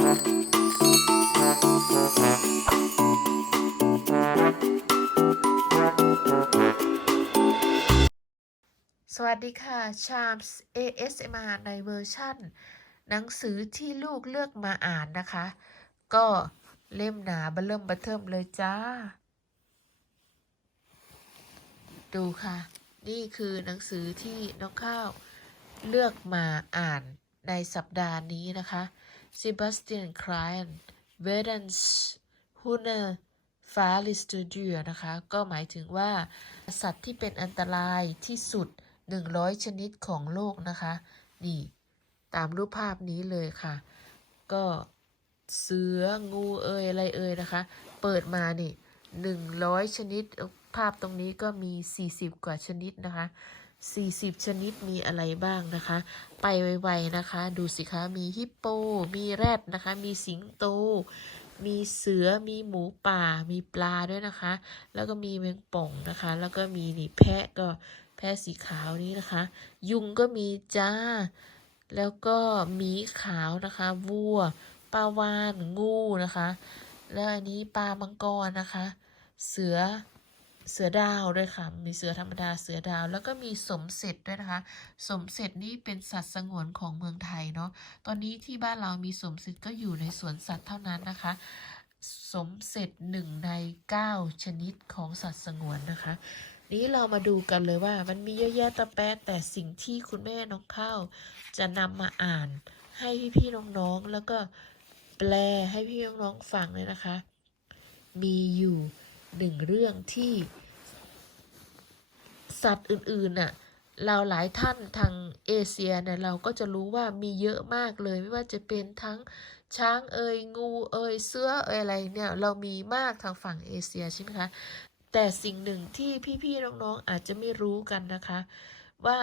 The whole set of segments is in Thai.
สวัสดีค่ะชามส์ ASMR ในเวอร์ชั่น หนังสือที่ลูกเลือกมาอ่านนะคะ ก็เล่มหนาเบอเริ่มบัเทิมเลยจ้า ดูค่ะ นี่คือหนังสือที่น้องข้าวเลือกมาอ่านในสัปดาห์นี้นะคะ Sebastian Klein w e d e n s h u n e r f a l i s t u d i o นะคะ ก็หมายถึงว่า สัตว์ที่เป็นอันตรายที่สุด 100 ชนิดของโลกนะคะ นี่ ตามรูปภาพนี้เลยค่ะ ก็เสืองูเอ่ยอะไรเอ่ยนะคะ เปิดมานี่หนึ่งร้อยชนิดภาพตรงนี้ก็มีสี่สิบกว่าชนิดนะคะ สี่สิบชนิดมีอะไรบ้างนะคะ ไปไวๆนะคะ ดูสิคะมีฮิปโป มีแรดนะคะ มีสิงโต มีเสือมีหมูป่า มีปลาด้วยนะคะ แล้วก็มีแมงป่องนะคะ แล้วก็มีนี่แพะก็แพะสีขาวนี้นะคะ ยุงก็มีจ้า แล้วก็หมีขาวนะคะวัวปลาวานงูนะคะ แล้วอันนี้ปลามังกรนะคะ เสือ เสือดาวด้วยค่ะ มีเสือธรรมดาเสือดาว แล้วก็มีสมเสร็จด้วยนะคะ สมเสร็จนี่เป็นสัตว์สงวนของเมืองไทยเนาะ ตอนนี้ที่บ้านเรามีสมเสร็จก็อยู่ในสวนสัตว์เท่านั้นนะคะ สมเสร็จหนึ่งในเก้าชนิดของสัตว์สงวนนะคะ นี้เรามาดูกันเลยว่ามันมีเยอะแยะตะแปะแต่สิ่งที่คุณแม่น้องข้าวจะนำมาอ่านให้พี่ๆน้องๆแล้วก็แปลให้พี่น้องๆฟังเลยนะคะ มีอยู่ หนึ่งเรื่องที่สัตว์อื่นๆน่ะเราหลายท่านทางเอเชียเนี่ยเราก็จะรู้ว่ามีเยอะมากเลย ไม่ว่าจะเป็นทั้งช้างเอ่ยงูเอ่ยเสื้อเอ่ยอะไรเนี่ยเรามีมากทางฝั่งเอเชียใช่ไหมคะแต่สิ่งหนึ่งที่พี่ๆน้องๆอาจจะไม่รู้กันนะคะ ว่า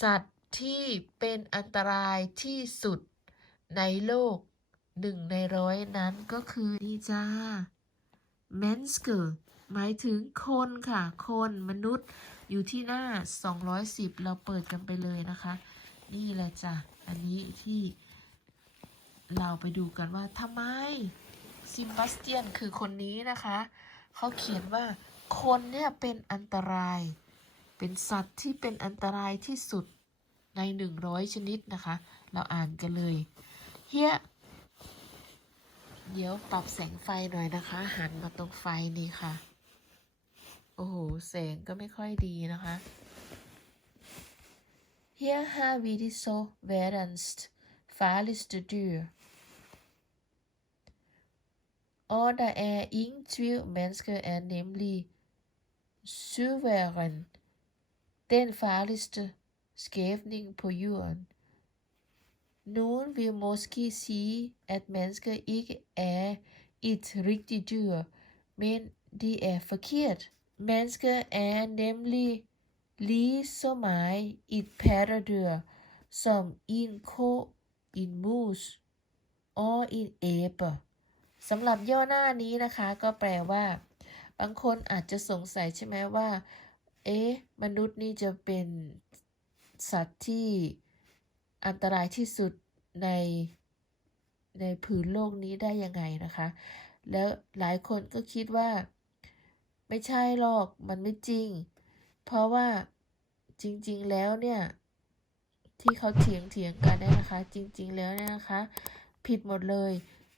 สัตว์ที่เป็นอันตรายที่สุดในโลกหนึ่งในร้อยนั้นก็คือนี่จ้า m e n s k e หมายถึงคนค่ะ คนมนุษย์อยู่ที่หน้า 210 เราเปิดกันไปเลยนะคะ นี่แหละจ้ะ อันนี้ที่เราไปดูกันว่าทำไมซิมบัสเตียนคือคนนี้นะคะ เขาเขียนว่าคนเนี่ยเป็นอันตราย เป็นสัตว์ที่เป็นอันตรายที่สุดใน 100 ชนิดนะคะ เราอ่านกันเลยเฮีย เดี๋ยวปรับแสงไฟหน่อยนะคะ หันมาตรงไฟนี่ค่ะ โอ้โหแสงก็ไม่ค่อยดีนะคะ Her har vi det så verdens farligste dyr. Og der er ingen tvivl, mennesket er nemlig suveræn den farligste skæbning på jorden. Nogen vil måske sige, at mennesker ikke er et rigtigt dyr, men det er forkert. Mennesker er nemlig lige så meget et pattedyr som en ko, en mus og en æbe สำหรับย่อหน้านี้นะคะก็แปลว่า บางคนอาจจะสงสัยใช่ไหมว่า เอ๊ะ มนุษย์นี่จะเป็นสัตว์ที่ อันตรายที่สุดในในผืนโลกนี้ได้ยังไงนะคะ แล้วหลายคนก็คิดว่า ไม่ใช่หรอกมันไม่จริง เพราะว่าจริงๆแล้วเนี่ย ที่เขาเถียงเถียงกันเนี่ยนะคะ จริง ๆ แล้วเนี่ยนะคะ ผิดหมดเลย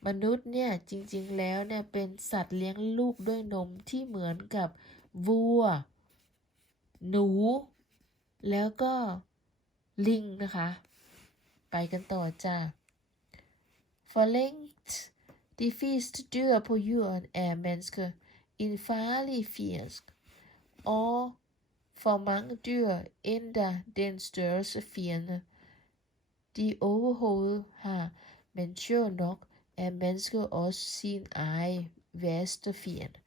มนุษย์เนี่ยจริง ๆ แล้วเนี่ยเป็นสัตว์เลี้ยงลูกด้วยนมที่เหมือนกับวัว หนู แล้วก็ลิงนะคะ ไปกันต่อจ้า For længt de fleste dyr på jorden er mennesker en farlig fjendsk, og for mange dyr endda den største fjende. De overhovedet har, men sjovt nok er mennesker også sin egen værste fjende.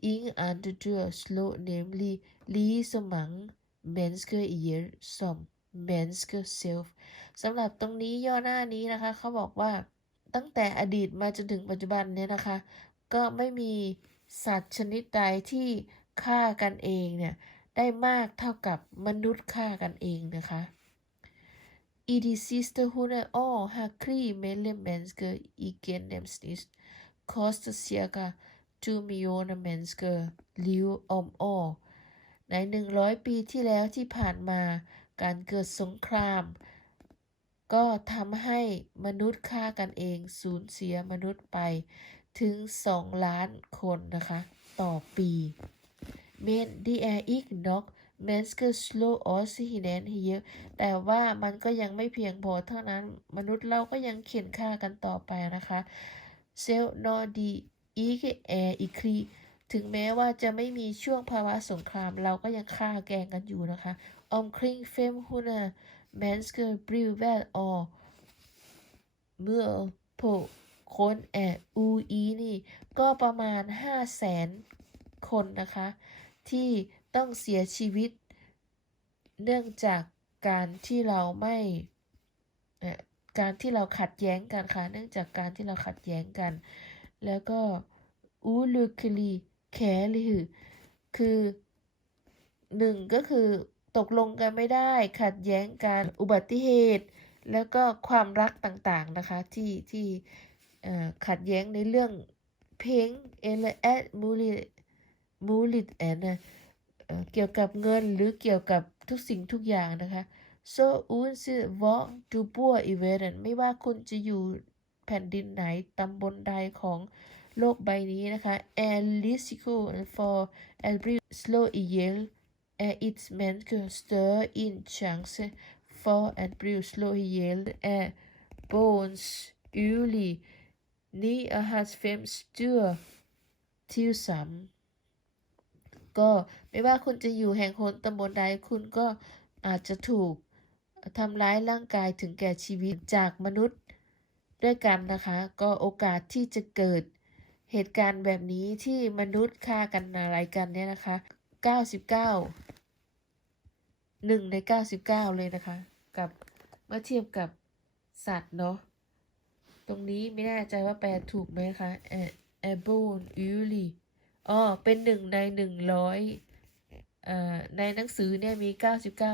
Ingen andre dyr slår nemlig lige så mange mennesker ihjel som b e n s k e selv. สำหรับตรงนี้ย่อหน้านี้นะคะ เขาบอกว่าตั้งแต่อดีตมาจนถึงปัจจุบันเนี่ยนะคะ ก็ไม่มีสัตว์ชนิดใดที่ฆ่ากันเองเนี่ย ได้มากเท่ากับมนุษย์ฆ่ากันเองนะคะ i de sidste 100 år har krig mellem mennesker i gennemsnit kostet cirka 2 millioner mennesker liv om år ใน 100 ปีที่แล้วที่ผ่านมา การเกิดสงคราม ก็ทำให้มนุษย์ฆ่ากันเองสูญเสียมนุษย์ไปถึง 2 ล้านคนนะคะ ต่อปี Men det er ikke nok. Mennesker slår også hinanden ihjel. แต่ว่ามันก็ยังไม่เพียงพอเท่านั้น มนุษย์เราก็ยังเขียนฆ่ากันต่อไปนะคะ Selv når de ikke er i krig ถึงแม้ว่าจะไม่มีช่วงภาวะสงคราม เราก็ยังฆ่าแกงกันอยู่นะคะ Omkring 500 mennesker blev hvert år myrdet på grund af uenige ก็ประมาณ 5 0 0แสนคนนะคะ ที่ต้องเสียชีวิต เนื่องจากการที่เราไม่เอ่อการที่เราขัดแย้งกันค่ะ เนื่องจากการที่เราขัดแย้งกัน แล้วก็อูลูคลี แคลิหือคือหนึ่งก็คือตกลงกันไม่ได้ ขัดแย้งกันอุบัติเหตุ แล้วก็ความรักต่างๆนะคะ ที่ที่ขัดแย้งในเรื่องเพลงเอเลแอดมูลิมูลิตแอนนะเกี่ยวกับเงินหรือเกี่ยวกับทุกสิ่งทุกอย่างนะคะ so uanset hvor du bor i verden ไม่ว่าคุณจะอยู่แผ่นดินไหน ตำบลใดของ โลกใบนี้นะคะ er risiko for at blive slået ihjel er et menneske større en chance for at blive slået ihjel af bogens yderligere 99 dyr till sammen ก็ไม่ว่าคุณจะอยู่แห่งหนตำบลใดคุณก็อาจจะถูกทำร้ายร่างกายถึงแก่ชีวิตจากมนุษย์ด้วยกันนะคะ ก็โอกาสที่จะเกิด เหตุการณ์แบบนี้ที่มนุษย์ฆ่ากันอะไรกันเนี่ยนะคะ99หนึ่งใน99เลยนะคะ กับเมื่อเทียบกับสัตว์เนาะตรงนี้ไม่แน่ใจว่าแปลถูกไหมคะแอแอบนยูลีอ๋อเป็นหนึ่งในหนึ่งร้อยเอ่อในหนังสือเนี่ยมี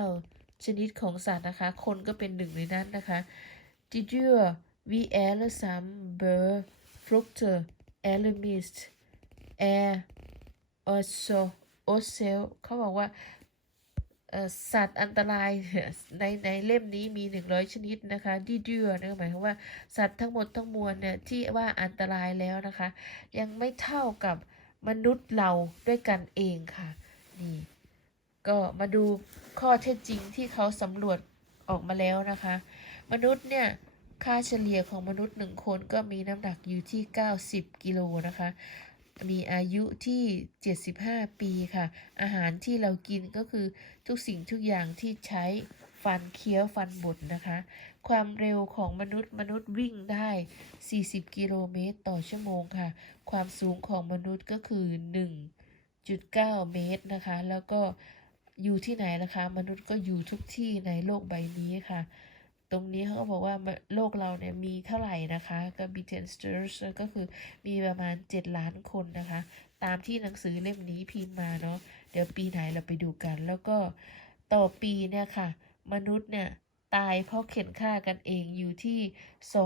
99 ชนิดของสัตว์นะคะ คนก็เป็นหนึ่งในนั้นนะคะ Die dyr vi alle sammen bør frugte alle mist er også os selv เขาบอกว่าสัตว์อันตรายในในเล่มนี้มี 100 ชนิดนะคะดีเดือนะหมายความว่าสัตว์ทั้งหมดทั้งมวลเนี่ยที่ว่าอันตรายแล้วนะคะ ยังไม่เท่ากับมนุษย์เราด้วยกันเองค่ะนี่ก็มาดูข้อเท็จจริงที่เขาสำรวจออกมาแล้วนะคะ มนุษย์เนี่ย ค่าเฉลี่ยของมนุษย์หนึ่งคนก็มีน้ำหนักอยู่ที่ 90 กิโลนะคะ มีอายุที่ 75 ปีค่ะ อาหารที่เรากินก็คือทุกสิ่งทุกอย่างที่ใช้ฟันเคี้ยวฟันบดนะคะ ความเร็วของมนุษย์มนุษย์วิ่งได้ 40 กิโลเมตรต่อชั่วโมงค่ะ ความสูงของมนุษย์ก็คือ 1.9 เมตรนะคะ แล้วก็อยู่ที่ไหนนะคะ มนุษย์ก็อยู่ทุกที่ในโลกใบนี้ค่ะ ตรงนี้เขาก็บอกว่าโลกเราเนี่ยมีเท่าไหร่นะคะก็ b i t e n s t e r s ก็คือมีประมาณ 7 ล้านคนนะคะ ตามที่หนังสือเล่มนี้พิมพ์มาเนาะเดี๋ยวปีไหนเราไปดูกัน แล้วก็ต่อปีเนี่ยค่ะ มนุษย์เนี่ยตายเพราะเข็นฆ่ากันเองอยู่ที่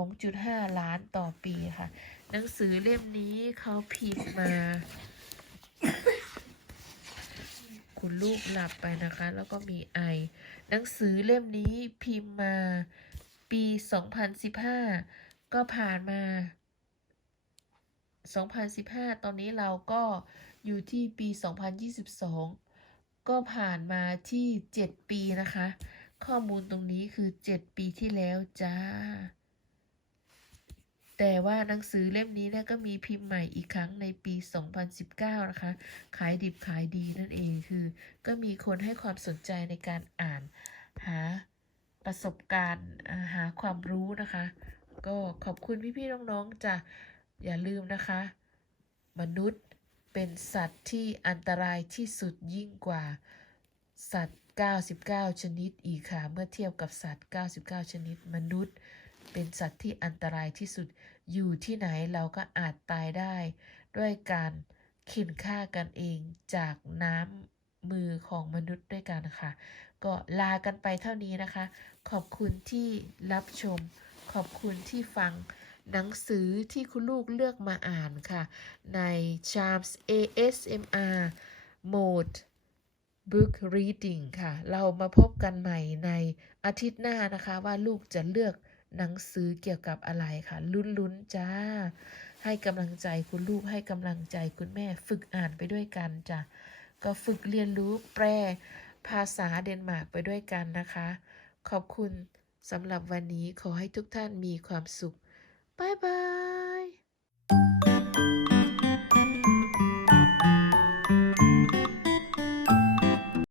2.5 ล้านต่อปีค่ะ หนังสือเล่มนี้เขาพิมพ์มา คุณลูกหลับไปนะคะ แล้วก็มีไอ หนังสือเล่มนี้พิมพ์มาปี 2015 ก็ผ่านมา 2015 ตอนนี้เราก็อยู่ที่ปี 2022 ก็ผ่านมาที่ 7 ปีนะคะ ข้อมูลตรงนี้คือ 7 ปีที่แล้วจ้า แต่ว่าหนังสือเล่มนี้นี่ยก็มีพิมพ์ใหม่อีกครั้งในปี 2019 นะคะ ขายดิบขายดีนั่นเองคือ ก็มีคนให้ความสนใจในการอ่านหาประสบการณ์หาความรู้นะคะ ก็ขอบคุณพี่ๆน้องๆจะอย่าลืมนะคะ มนุษย์เป็นสัตว์ที่อันตรายที่สุดยิ่งกว่าสัตว์ 99 ชนิดอีกค่ะ เมื่อเทียบกับสัตว์ 99 ชนิดมนุษย์ เป็นสัตว์ที่อันตรายที่สุด อยู่ที่ไหนเราก็อาจตายได้ ด้วยการข็นฆ่ากันเองจากน้ำมือของมนุษย์ด้วยกันค่ะ ก็ลากันไปเท่านี้นะคะ ขอบคุณที่รับชม ขอบคุณที่ฟังหนังสือที่คุณลูกเลือกมาอ่านค่ะ ใน Charms ASMR Mode Book Reading ค่ะ เรามาพบกันใหม่ในอาทิตย์หน้านะคะว่าลูกจะเลือก หนังสือเกี่ยวกับอะไรค่ะ ลุ้นๆจ้า ให้กำลังใจคุณลูกให้กำลังใจคุณแม่ฝึกอ่านไปด้วยกันจ้ะก็ฝึกเรียนรู้แปลภาษาเดนมาร์กไปด้วยกันนะคะ ขอบคุณสำหรับวันนี้ขอให้ทุกท่านมีความสุข บ๊ายบาย